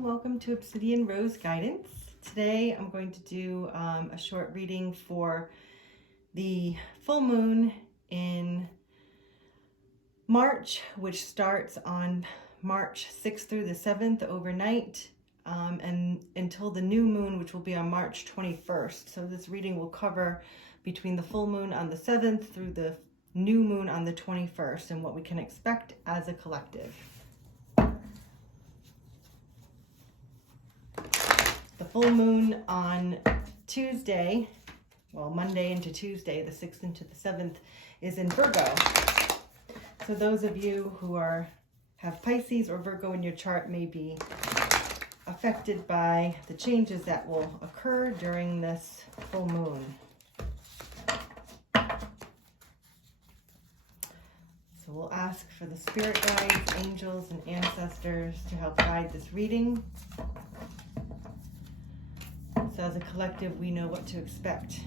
welcome to Obsidian Rose Guidance. Today I'm going to do a short reading for the full moon in March, which starts on March 6th through the 7th overnight and until the new moon, which will be on March 21st. So this reading will cover between the full moon on the 7th through the new moon on the 21st and what we can expect as a collective. The full moon on Tuesday, well, Monday into Tuesday, the 6th into the 7th, is in Virgo. So those of you who have Pisces or Virgo in your chart may be affected by the changes that will occur during this full moon. So we'll ask for the spirit guides, angels, and ancestors to help guide this reading. So as a collective, we know what to expect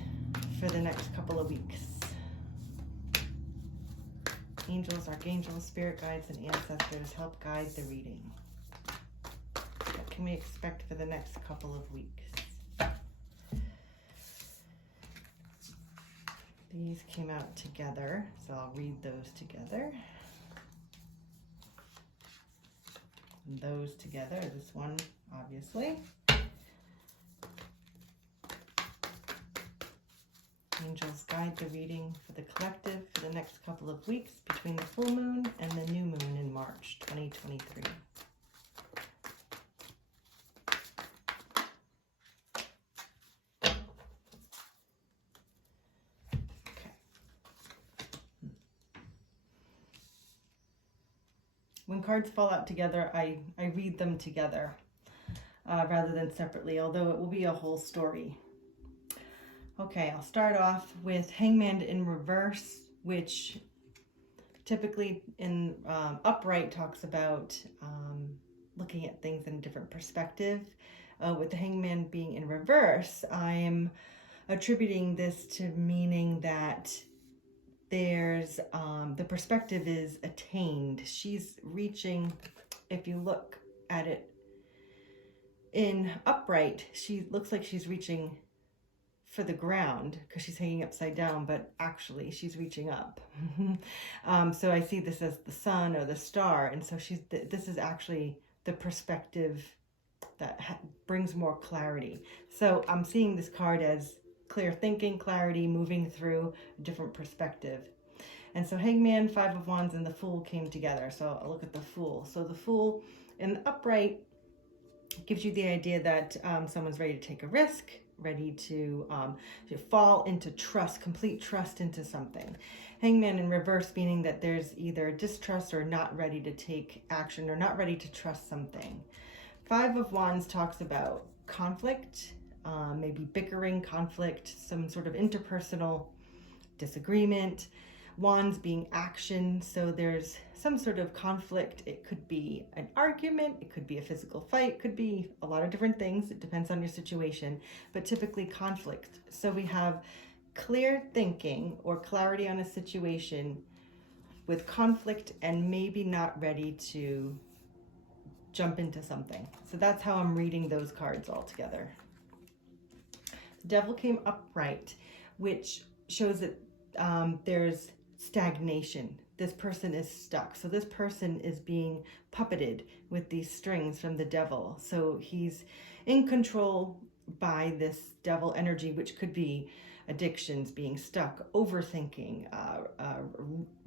for the next couple of weeks. Angels, archangels, spirit guides, and ancestors help guide the reading. What can we expect for the next couple of weeks? These came out together, so I'll read those together. And those together, this one, obviously. Angels guide the reading for the collective for the next couple of weeks between the full moon and the new moon in March 2023. Okay. When cards fall out together, I read them together rather than separately, although it will be a whole story. Okay, I'll start off with Hangman in reverse, which typically in upright talks about looking at things in a different perspective. With the Hangman being in reverse, I'm attributing this to meaning that there's the perspective is attained. She's reaching, if you look at it in upright, she looks like she's reaching for the ground because she's hanging upside down, but actually she's reaching up. So I see this as the sun or the star, and so this is actually the perspective that brings more clarity. So I'm seeing this card as clear thinking, clarity, moving through a different perspective. And so Hangman, Five of Wands, and the Fool came together. So I'll look at the Fool. So the Fool in the upright gives you the idea that someone's ready to take a risk, ready to fall into trust, complete trust into something. Hangman in reverse meaning that there's either distrust or not ready to take action or not ready to trust something. Five of Wands talks about conflict, maybe bickering, conflict, some sort of interpersonal disagreement. Wands being action, so there's some sort of conflict. It could be an argument, it could be a physical fight, it could be a lot of different things. It depends on your situation, but typically conflict. So we have clear thinking or clarity on a situation with conflict and maybe not ready to jump into something. So that's how I'm reading those cards all together. The Devil came upright, which shows that there's stagnation. This person is stuck. So this person is being puppeted with these strings from the devil. So he's in control by this devil energy, which could be addictions, being stuck, overthinking,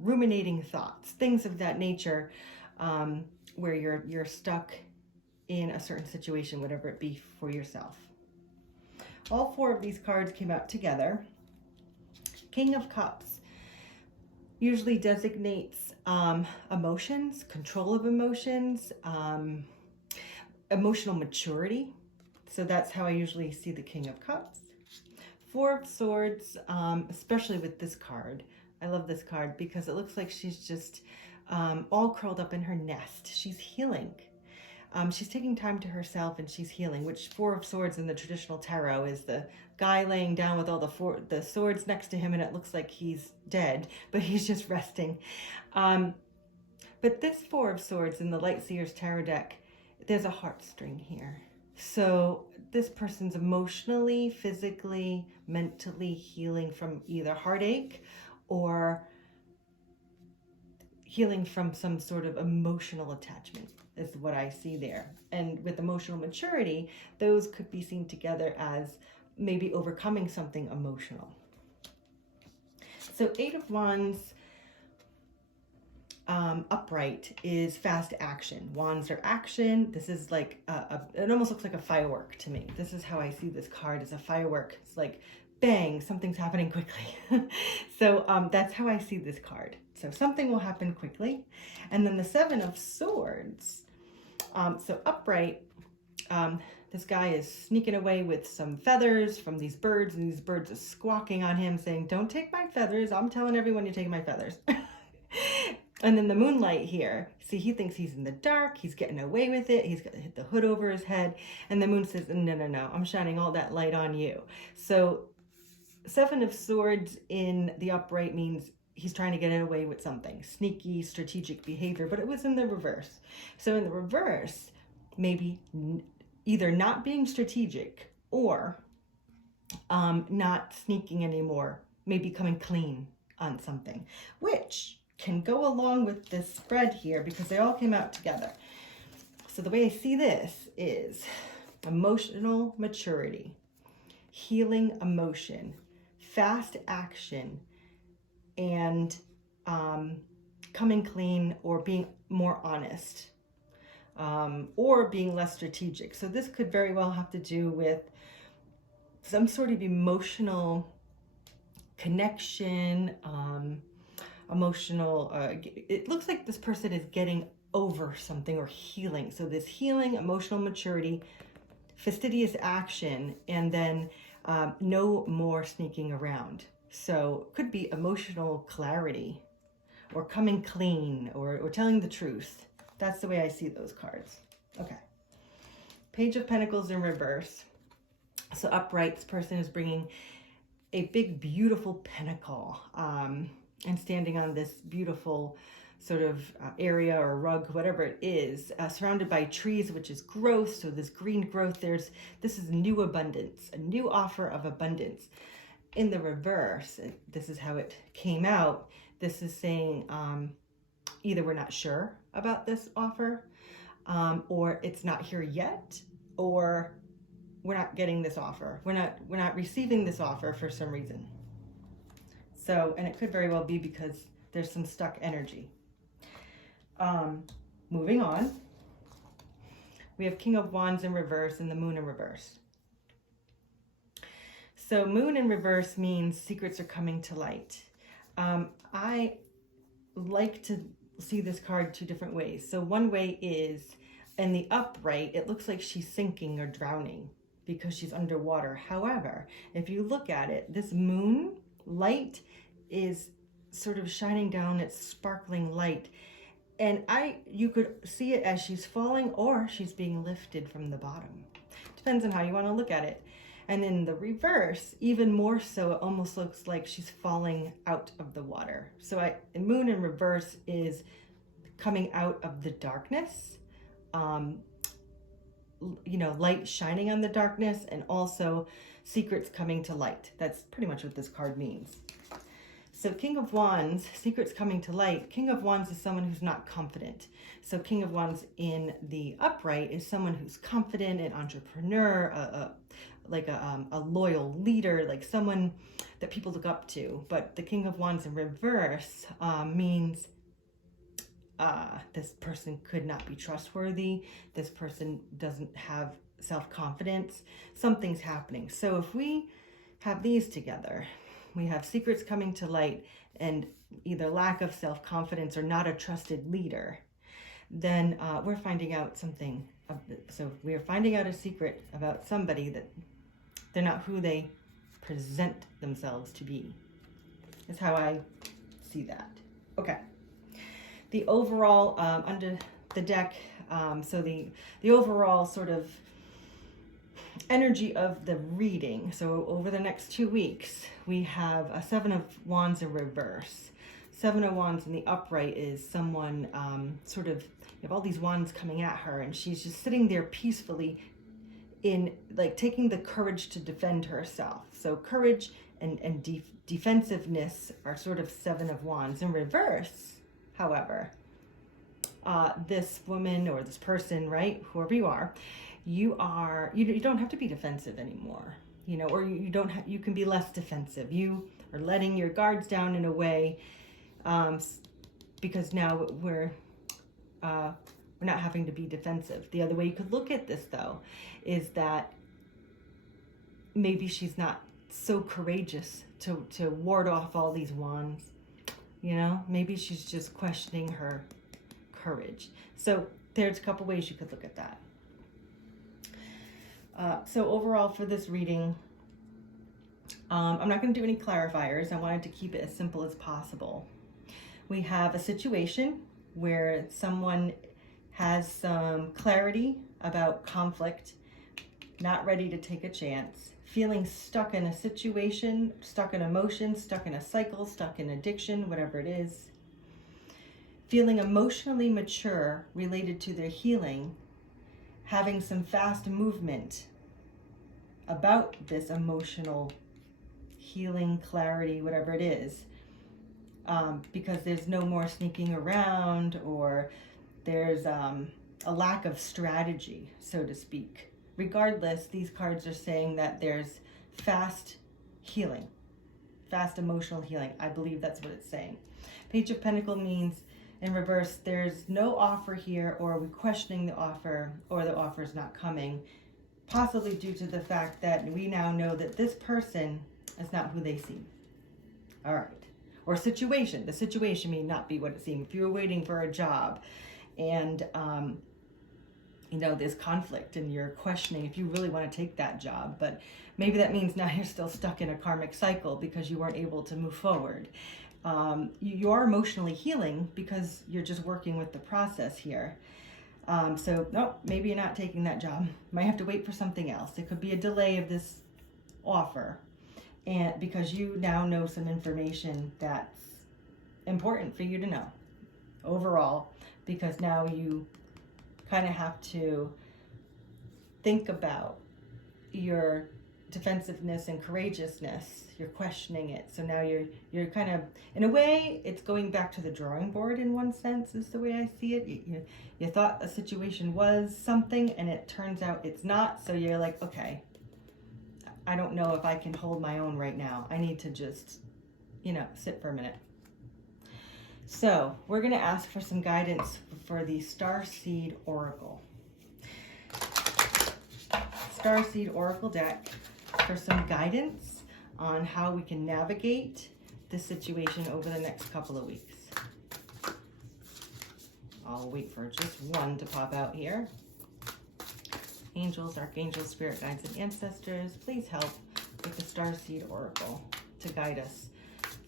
ruminating thoughts, things of that nature, where you're stuck in a certain situation, whatever it be for yourself. All four of these cards came out together. King of Cups usually designates emotions, control of emotions, emotional maturity. So that's how I usually see the King of Cups. Four of Swords, especially with this card. I love this card because it looks like she's just all curled up in her nest. She's healing. She's taking time to herself and she's healing, which Four of Swords in the traditional tarot is the guy laying down with all the swords next to him, and it looks like he's dead, but he's just resting. But this Four of Swords in the Light Seers tarot deck there's a heartstring here. So this person's emotionally, physically, mentally healing from either heartache or healing from some sort of emotional attachment is what I see there. And with emotional maturity, those could be seen together as maybe overcoming something emotional. So Eight of Wands upright is fast action. Wands are action. This is like it almost looks like a firework to me. This is how I see this card, as a firework. It's like bang, something's happening quickly. So that's how I see this card. So something will happen quickly. And then the Seven of Swords. So upright, this guy is sneaking away with some feathers from these birds, and these birds are squawking on him saying, don't take my feathers. I'm telling everyone you're taking my feathers. And then the moonlight here, see, he thinks he's in the dark. He's getting away with it. He's got the hood over his head. And the moon says, no, no, no, I'm shining all that light on you. So Seven of Swords in the upright means he's trying to get away with something. Sneaky, strategic behavior, but it was in the reverse. So in the reverse, maybe either not being strategic or not sneaking anymore, maybe coming clean on something, which can go along with this spread here because they all came out together. So the way I see this is emotional maturity, healing emotion, fast action, and coming clean or being more honest, or being less strategic. So this could very well have to do with some sort of emotional connection, emotional, it looks like this person is getting over something or healing. So this healing, emotional maturity, fastidious action, and then no more sneaking around. So could be emotional clarity or coming clean or telling the truth. That's the way I see those cards. Okay. Page of Pentacles in reverse. So upright, this person is bringing a big, beautiful pentacle and standing on this beautiful sort of area or rug, whatever it is, surrounded by trees, which is growth. So this green growth, this is new abundance, a new offer of abundance. In the reverse, this is how it came out. This is saying either we're not sure about this offer, or it's not here yet, or we're not getting this offer. We're not receiving this offer for some reason. So, and it could very well be because there's some stuck energy. Moving on, we have King of Wands in reverse and the Moon in reverse. So Moon in reverse means secrets are coming to light. I like to see this card two different ways. So one way is in the upright, it looks like she's sinking or drowning because she's underwater. However, if you look at it, this moon light is sort of shining down, it's sparkling light. And you could see it as she's falling or she's being lifted from the bottom. Depends on how you want to look at it. And in the reverse, even more so, it almost looks like she's falling out of the water. So Moon in reverse is coming out of the darkness, light shining on the darkness, and also secrets coming to light. That's pretty much what this card means. So King of Wands, secrets coming to light. King of Wands is someone who's not confident. So King of Wands in the upright is someone who's confident, an entrepreneur, a loyal leader, like someone that people look up to. But the King of Wands in reverse means this person could not be trustworthy. This person doesn't have self-confidence. Something's happening. So if we have these together, we have secrets coming to light and either lack of self-confidence or not a trusted leader, then we're finding out something. So we are finding out a secret about somebody that they're not who they present themselves to be. Is how I see that. Okay. The overall under the deck, so the overall sort of energy of the reading. So over the next 2 weeks, we have a Seven of Wands in reverse. Seven of Wands in the upright is someone sort of, you have all these wands coming at her, and she's just sitting there peacefully in like taking the courage to defend herself. So courage and defensiveness are sort of Seven of Wands. In reverse, however, this woman or this person, right, whoever you are, you don't have to be defensive anymore, you know, or you can be less defensive. You are letting your guards down in a way, because now we're not having to be defensive. The other way you could look at this, though, is that maybe she's not so courageous to ward off all these wands, you know? Maybe she's just questioning her courage. So there's a couple ways you could look at that. So overall for this reading, I'm not going to do any clarifiers. I wanted to keep it as simple as possible. We have a situation where someone has some clarity about conflict, not ready to take a chance, feeling stuck in a situation, stuck in emotion, stuck in a cycle, stuck in addiction, whatever it is, feeling emotionally mature related to their healing, having some fast movement about this emotional healing, clarity, whatever it is, because there's no more sneaking around, or there's a lack of strategy, so to speak. Regardless, these cards are saying that there's fast healing, fast emotional healing. I believe that's what it's saying. Page of Pentacles means, in reverse, there's no offer here, or we're questioning the offer, or the offer is not coming, possibly due to the fact that we now know that this person is not who they seem. All right. Or situation. The situation may not be what it seems. If you were waiting for a job and, you know, there's conflict and you're questioning if you really want to take that job, but maybe that means now you're still stuck in a karmic cycle because you weren't able to move forward. You are emotionally healing because you're just working with the process here. So no, maybe you're not taking that job. You might have to wait for something else. It could be a delay of this offer, and because you now know some information that's important for you to know overall, because now you kind of have to think about your defensiveness and courageousness. You're questioning it. So now you're kind of, in a way, it's going back to the drawing board in one sense, is the way I see it. You thought a situation was something and it turns out it's not. So you're like, okay, I don't know if I can hold my own right now. I need to just, you know, sit for a minute. So we're going to ask for some guidance for the Starseed Oracle. Starseed Oracle deck for some guidance on how we can navigate this situation over the next couple of weeks. I'll wait for just one to pop out here. Angels, archangels, spirit guides, and ancestors, please help with the Starseed Oracle to guide us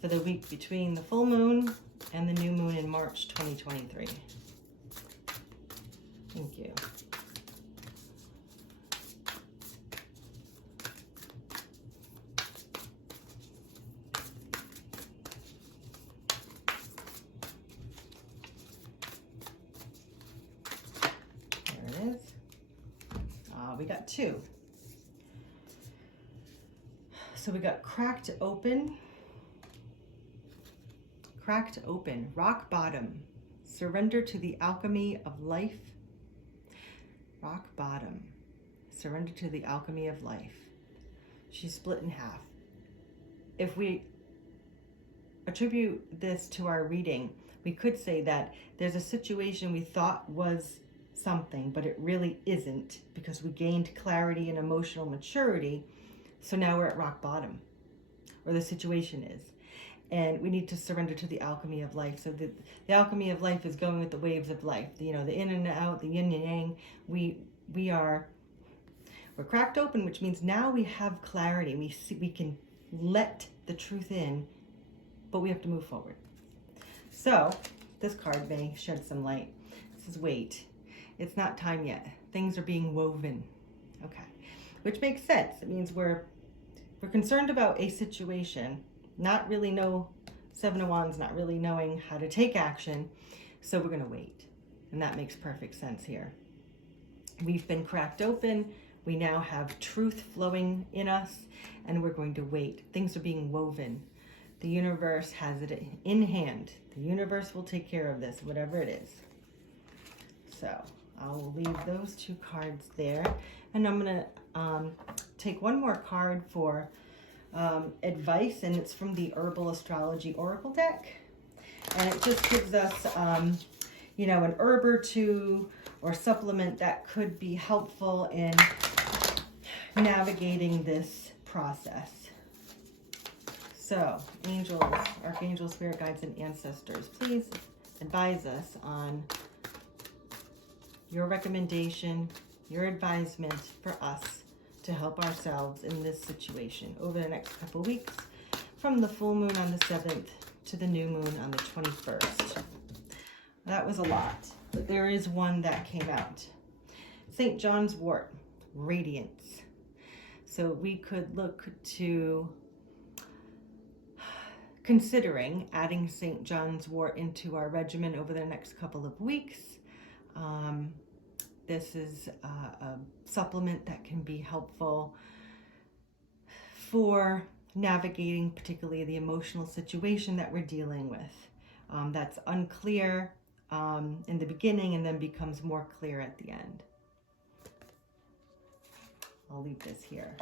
for the week between the full moon and the new moon in March 2023. Thank you. There it is. We got two. So we got cracked open, rock bottom, surrender to the alchemy of life, rock bottom, surrender to the alchemy of life. She's split in half. If we attribute this to our reading, we could say that there's a situation we thought was something, but it really isn't, because we gained clarity and emotional maturity. So now we're at rock bottom, or the situation is. And we need to surrender to the alchemy of life. So the alchemy of life is going with the waves of life. You know, the in and out, the yin and yang. We're cracked open, which means now we have clarity. We can let the truth in, but we have to move forward. So this card may shed some light. It says, wait, it's not time yet. Things are being woven. Okay, which makes sense. It means we're concerned about a situation, not really know Seven of Wands not really knowing how to take action. So we're going to wait. And that makes perfect sense here. We've been cracked open. We now have truth flowing in us, and we're going to wait. Things are being woven. The universe has it in hand. The universe will take care of this, whatever it is. So I'll leave those two cards there. And I'm going to take one more card for advice, and it's from the Herbal Astrology Oracle deck. And it just gives us, you know, an herb or two or supplement that could be helpful in navigating this process. So, angels, archangels, spirit guides, and ancestors, please advise us on your recommendation, your advisement for us to help ourselves in this situation over the next couple weeks, from the full moon on the 7th to the new moon on the 21st. That was a lot, but there is one that came out. St. John's wort, radiance. So we could look to considering adding St. John's wort into our regimen over the next couple of weeks. This is a supplement that can be helpful for navigating particularly the emotional situation that we're dealing with. That's unclear in the beginning and then becomes more clear at the end. I'll leave this here.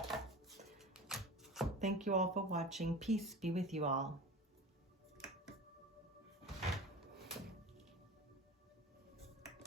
Thank you all for watching. Peace be with you all.